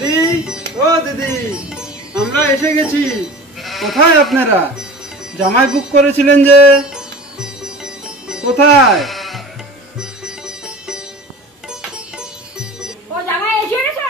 দিদি, ও দিদি, আমরা এসে গেছি। কোথায় আপনারা? জামাই বুক করেছিলেন যে, কোথায়? ও জামাই এসে গেছে।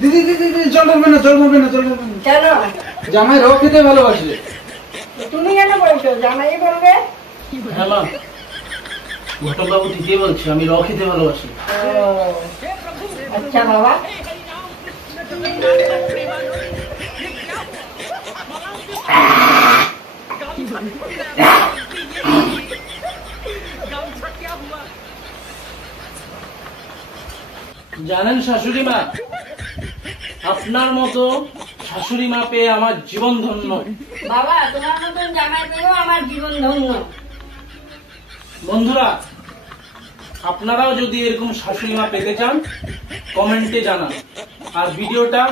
দিদি দিদি দিদি, জল মারবে না, জল মারবে না, জল মারবে না। কেন? জামাই রক খেতে ভালোবাসে। তুমি কেন বলছো? জামাই বলবে। হ্যাঁ মা, ঘটকবাবু ঠিকই বলছে, আমি র খেতে ভালোবাসি। আচ্ছা বাবা। জানেন শাশুড়ি মা, আপনার মতো শাশুড়ি মা পেয়ে আমার জীবন ধন্য। বাবা, তোমার মতন জামাই পেয়েও আমার জীবন ধন্য। বন্ধুরা, আপনারাও যদি এরকম শাশুড়ি মা পেতে চান, কমেন্টে জানান আর ভিডিওটা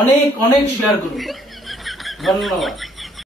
অনেক অনেক শেয়ার করুন। ধন্যবাদ।